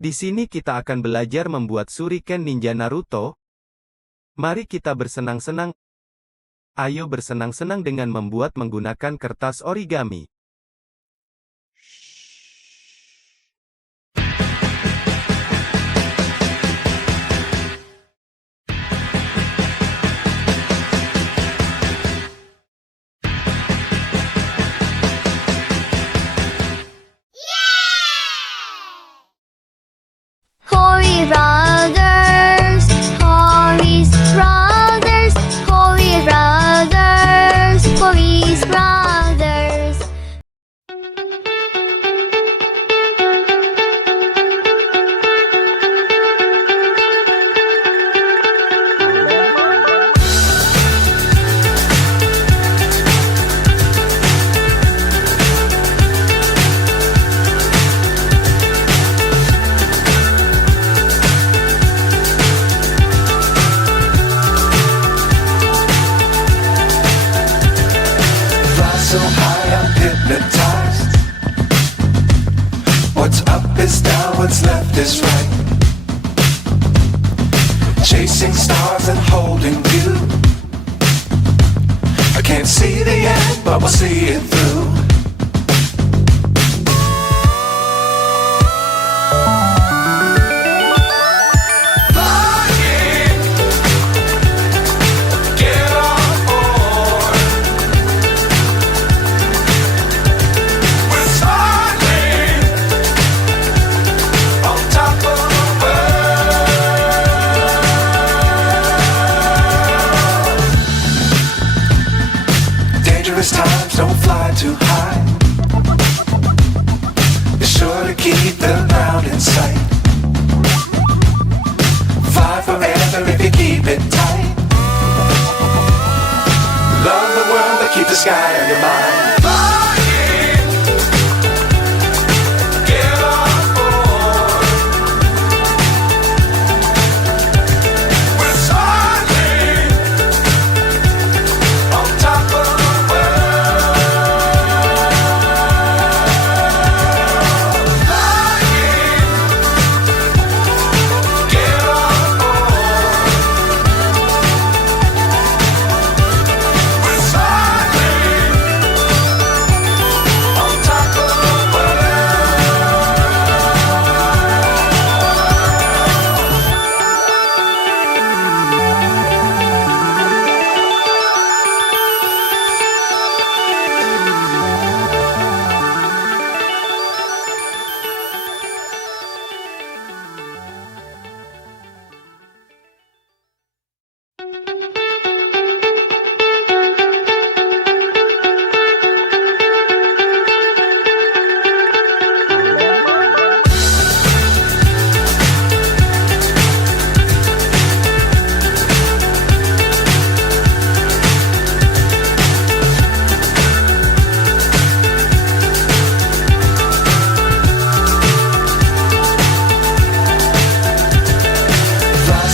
Di sini kita akan belajar membuat shuriken ninja Naruto. Mari kita bersenang-senang. Ayo bersenang-senang dengan membuat menggunakan kertas origami. Holy brothers, holy brothers, holy brothers, holy brothers. So high I'm hypnotized. What's up is down, what's left is right. Chasing stars and holding you. I can't see the end, but we'll see it through. Dangerous times, don't fly too high. Be sure to keep the ground in sight. Fly forever if you keep it tight. Love the world, but keep the sky on your mind.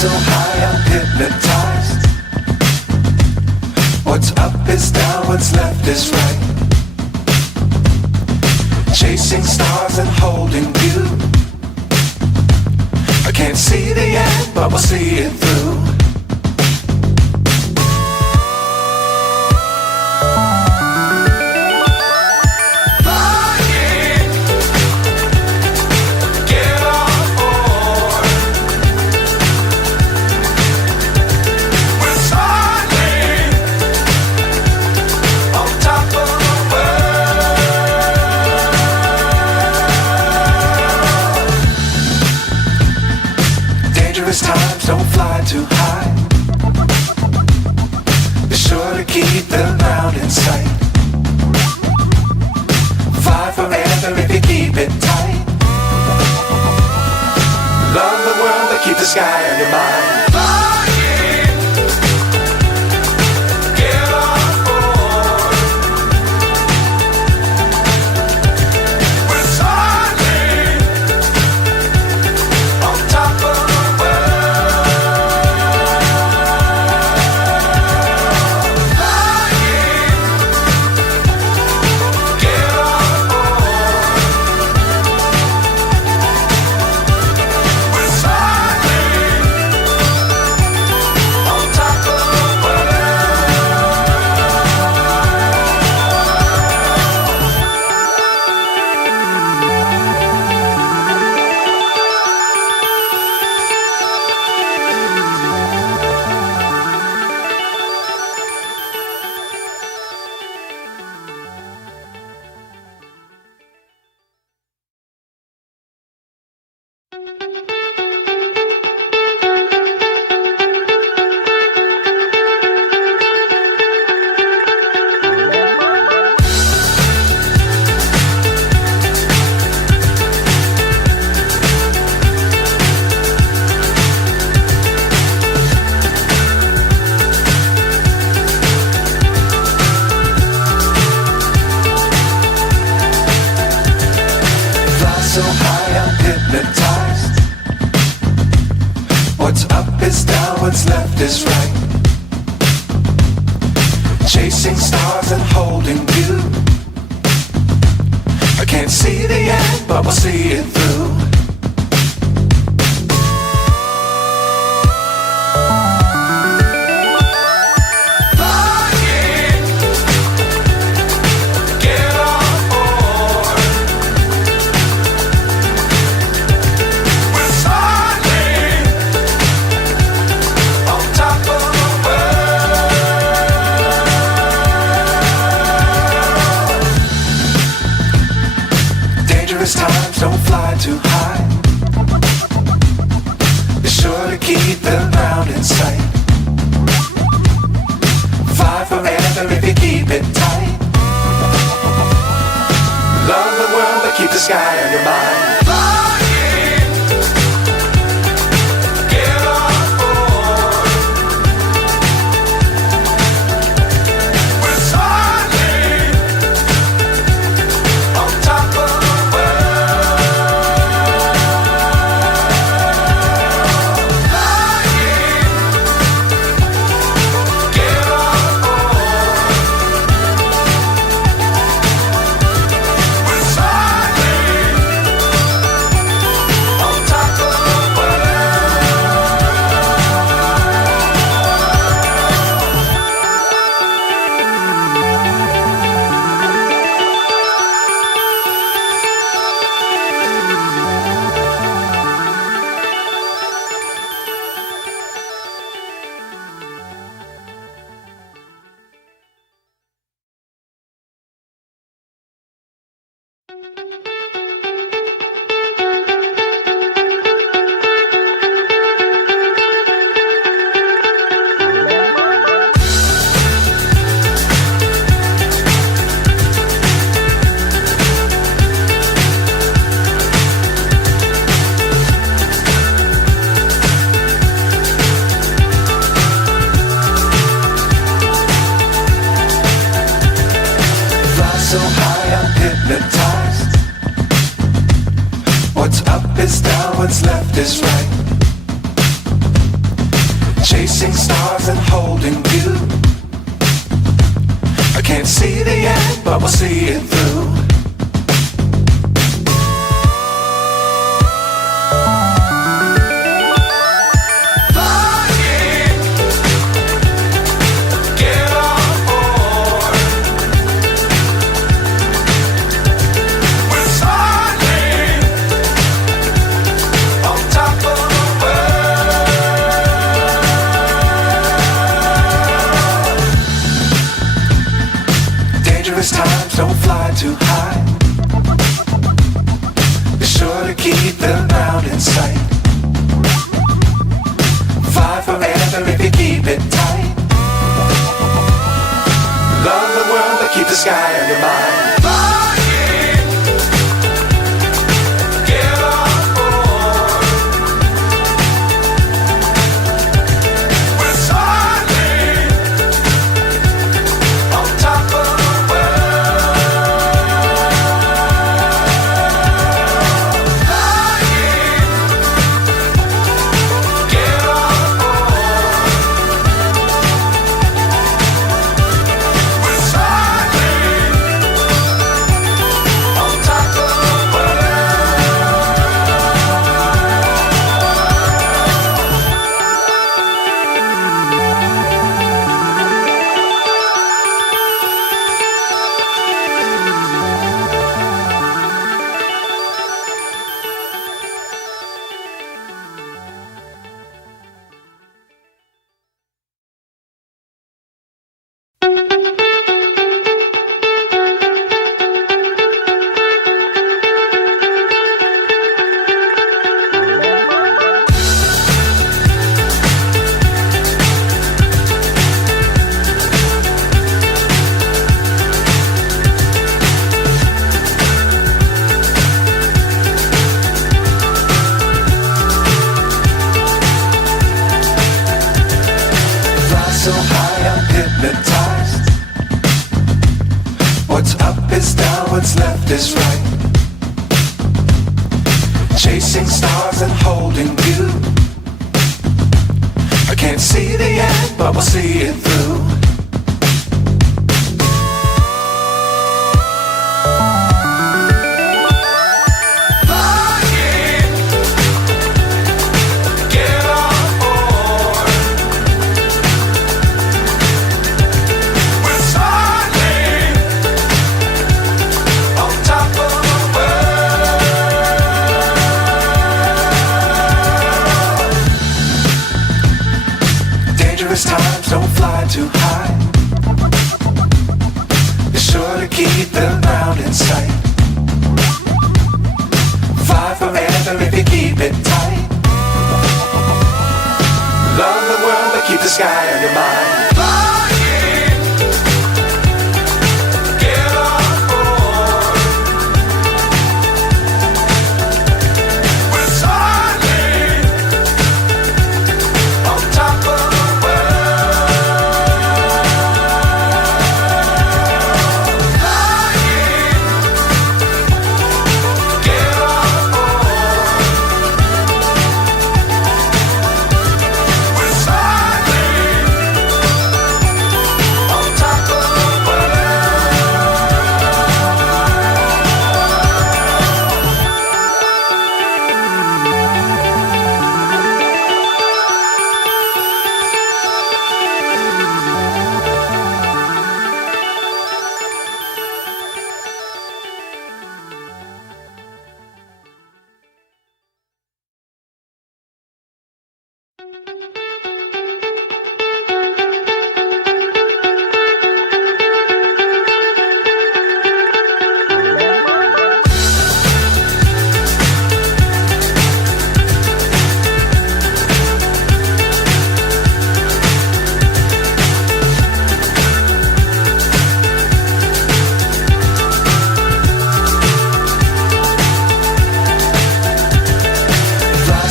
So high I'm hypnotized. What's up is down, what's left is right. Chasing stars and holding you. I can't see the end, but we'll see it through. Dangerous times, don't fly too high. Be sure to keep the ground in sight. Fly forever if you keep it tight. Love the world, but keep the sky on your mind. So high I'm hypnotized. What's up is down, what's left is right. Chasing stars and holding you. I can't see the end, but we'll see it through. Times don't fly too high. Be sure to keep the ground in sight. Fly forever if you keep it tight. Love the world but keep the sky on your mind. So high I'm hypnotized. What's up is down, what's left is right. Chasing stars and holding you. I can't see the end, but we'll see it through. Times don't fly too high. Be sure to keep the ground in sight. Fly forever if you keep it tight. Love the world but keep the sky on your mind. hypnotized. What's up is down, what's left is right. Chasing stars and holding you. I can't see the end, but we'll see it through. Times don't fly too high. Be sure to keep the ground in sight. Fly forever if you keep it tight. Love the world but keep the sky on your mind.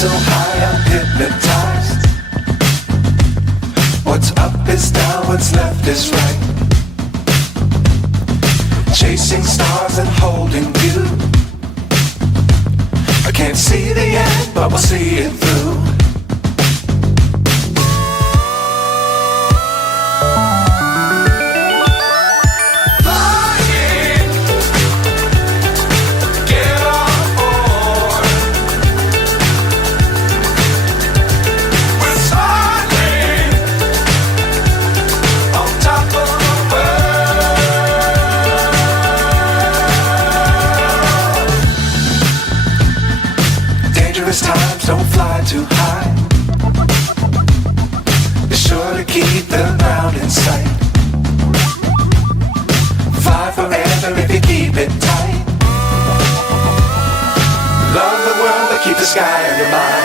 So high I'm hypnotized. What's up is down, what's left is right. Chasing stars and holding you. I can't see the end, but we'll see it through. Times don't fly too high. Be sure to keep the ground in sight. Fly forever if you keep it tight. Love the world but keep the sky on your mind.